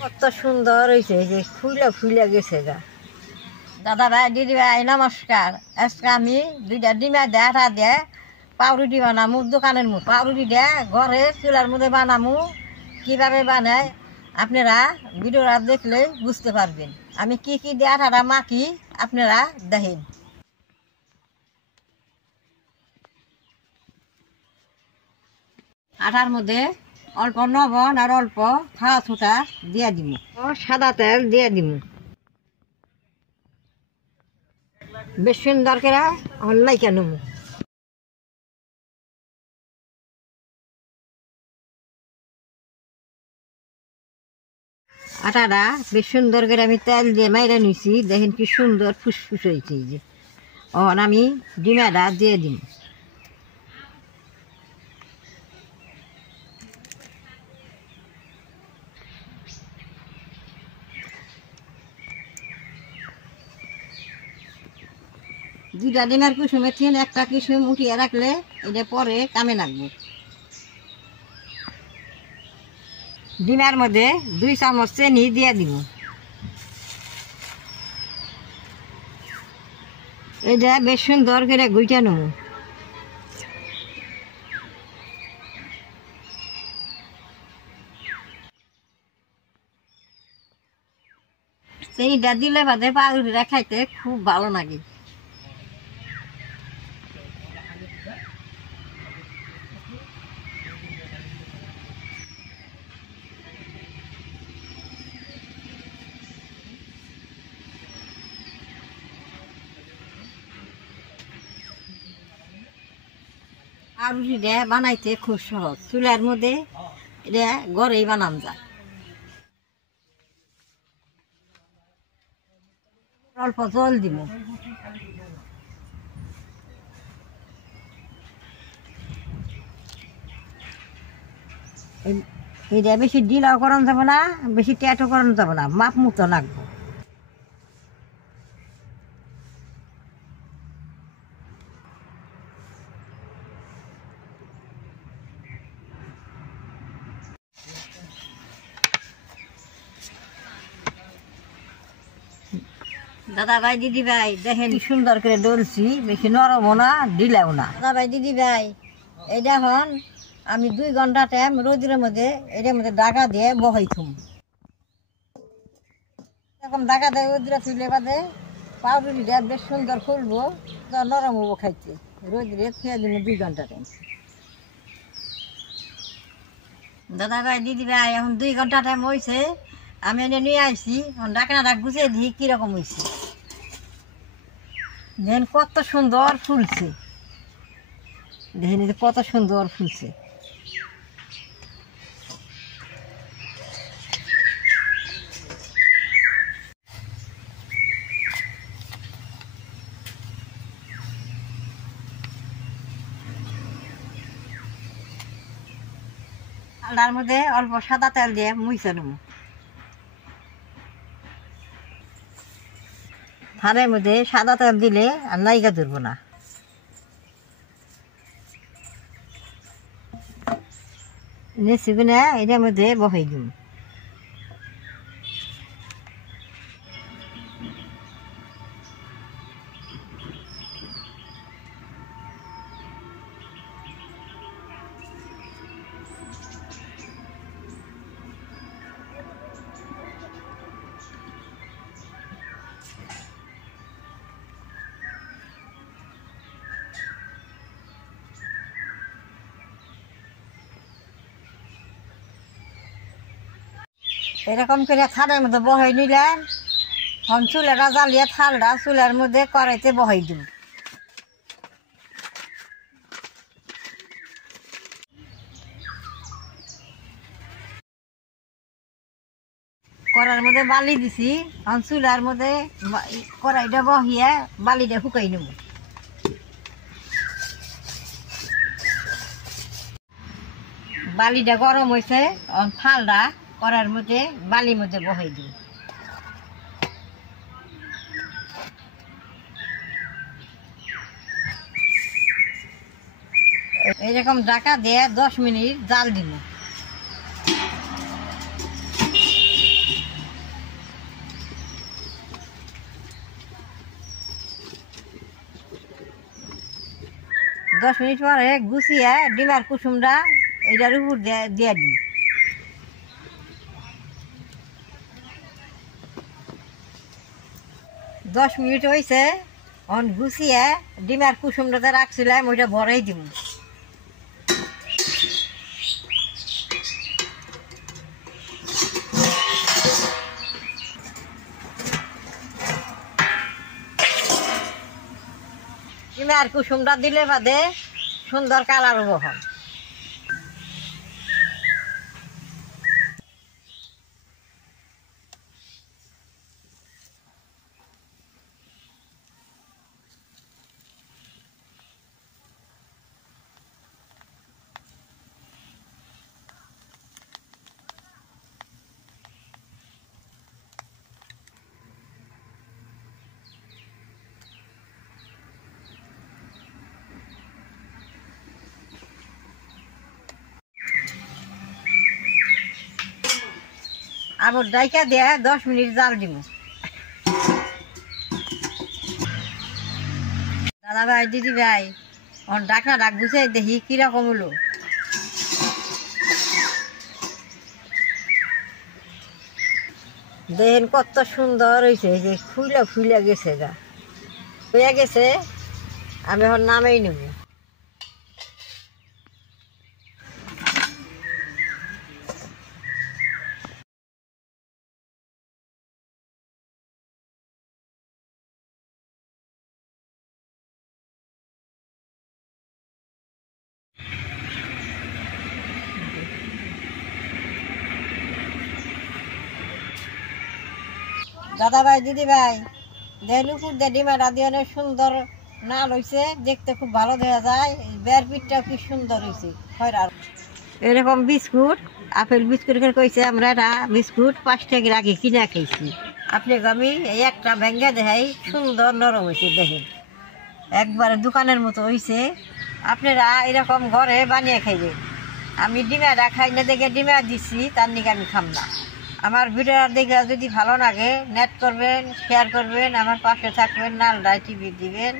কত সুন্দর হয়েছে, যে ফুলে ফুলে গেছে গা। দাদা ভাই দিদি ভাই নমস্কার। আজকে আমি দুইটা ডিমা দেয়া দিয়ে পাউরুটি বানামু, দোকানের মতো পাউরুটি দিয়ে ঘরে চুলার মধ্যে বানামু। কিভাবে বানায় আপনারা ভিডিওটা দেখলে বুঝতে পারবেন। আমি কি কি দিয়ে আটাটা মাখি আপনারা দেখেন। আটার মধ্যে অল্প লবণ আর অল্প খাওয়া ছোটা দিয়ে দিব, সাদা তেল দিয়ে দিব। বেশ সুন্দর করে হল্লাই কেন আটাটা বেশ সুন্দর করে আমি তেল দিয়ে মাইরা নিছি। দেখেন কি সুন্দর ফুসফুস হয়েছে। এই যে আমি ডিমাটা দিয়ে দিই। দুইটা ডিমের কুসুমের থেকে একটা কুসুম উঠিয়ে রাখলে এটা পরে কামে লাগবে। ডিমের মধ্যে 2 চামচ চিনি দিয়ে দিব। এটা বেশ সুন্দর করে গুইটা নেব। চিনিটা দিলে বাদে পাউরুটিটা খাইতে খুব ভালো লাগে। পাউরুটিটা বানাইতে খুব সহজ। চুলার মধ্যে এটা ঘরেই বানান যায়। অল্প জল দিব। এটা বেশি ডিলাও করানো যাবে না, বেশি ট্যাটও করানো যাবে না, মাপ মতো লাগবে। দাদা ভাই দিদি ভাই দেখেন সুন্দর করে ডলছি, বেশি নরমও না ঢিলাও না। দাদা ভাই দিদি ভাই এই দেখুন আমি 2 ঘন্টা টাইম রোদের মধ্যে এটার মধ্যে ডাকা দিয়ে বহাই থুম। এরকম ডাকা দিয়ে রোদ্রে তুলে বাদে পাউরুটিটা বেশ সুন্দর ফুলবো, নরম হবো খাইতে। রোদ্রে থুয়ে দিব 2 ঘন্টা টাইম। দাদা ভাই দিদি ভাই এখন 2 ঘন্টা টাইম হয়েছে, আমি এনে নিয়ে আসছি। এখন ডাকনাটা গুছিয়ে দিই কিরকম হয়েছে। দেখেন কত সুন্দর ফুলছে, দেখেন কত সুন্দর ফুলছে। তার মধ্যে অল্প সাদা তেল দিয়ে মুইছে নেব। থালের মধ্যে সাদা তেল দিলে আর নাইকা ধরবো না। নিচে এটার মধ্যে বহাই দিব। এরকম করে থালের মধ্যে বহাই নিলাম। এখন চুলাটা জ্বালিয়ে থালটা চুলার মধ্যে কড়াইতে বহাই দিব। কড়াইয়ের মধ্যে বালি দিছি। এখন চুলার মধ্যে কড়াইটা বহিয়ে বালিটা শুকাই নেব। বালিটা গরম হয়েছে, থালটা কড়াইয়ের মধ্যে বালির মধ্যে বহাই দিই। এরকম ঢাকা দিয়ে 10 মিনিট জাল দিব। 10 মিনিট পরে গুছিয়ে ডিমের কুসুমটা এইটার উপর দিয়ে দিই। 10 মিনিট হয়েছে, অন গুছিয়ে ডিমের কুসুমটাতে রাখছিলাম ওইটা ভরেই দিব। ডিমের কুসুমটা দিলে বাদে সুন্দর কালার হবো। আবার ডাইকা দিয়ে 10 মিনিট জাল দিব। দাদা ভাই দিদি ভাই অন ডাকনা ডাক গুছাই দেখি কিরকম হলো। দেখেন কত সুন্দর হয়েছে, এই যে ফুলে ফুলে গেছে গা হয়ে গেছে। আমি এখন নামেই নেব। দাদা ভাই দিদি ভাই দেখেন উপর দিয়ে ডিমাটা দিয়ে অনেক সুন্দর নাল হয়েছে, দেখতে খুব ভালো দেখা যায়। বের পিঠটাও কি সুন্দর হয়েছে। এরকম বিস্কুট আপেল বিস্কুট কইছে আমরা এটা বিস্কুট 5 টাকা আগে কিনা খাইছি। আপনি আমি এই একটা ভেঙ্গে দেখাই, সুন্দর নরম হয়েছে। দেখেন একবারে দোকানের মতো হয়েছে। আপনারা এরকম ঘরে বানিয়ে খাইবেন। আমি ডিমাটা খাই না দেখে ডিমা দিচ্ছি, তার নিকে আমি খাম না। আমার ভিডিওটা দেখে যদি ভালো লাগে নেট করবেন, শেয়ার করবেন, আমার পাশে থাকবেন, নালটায় টিভি দিবেন।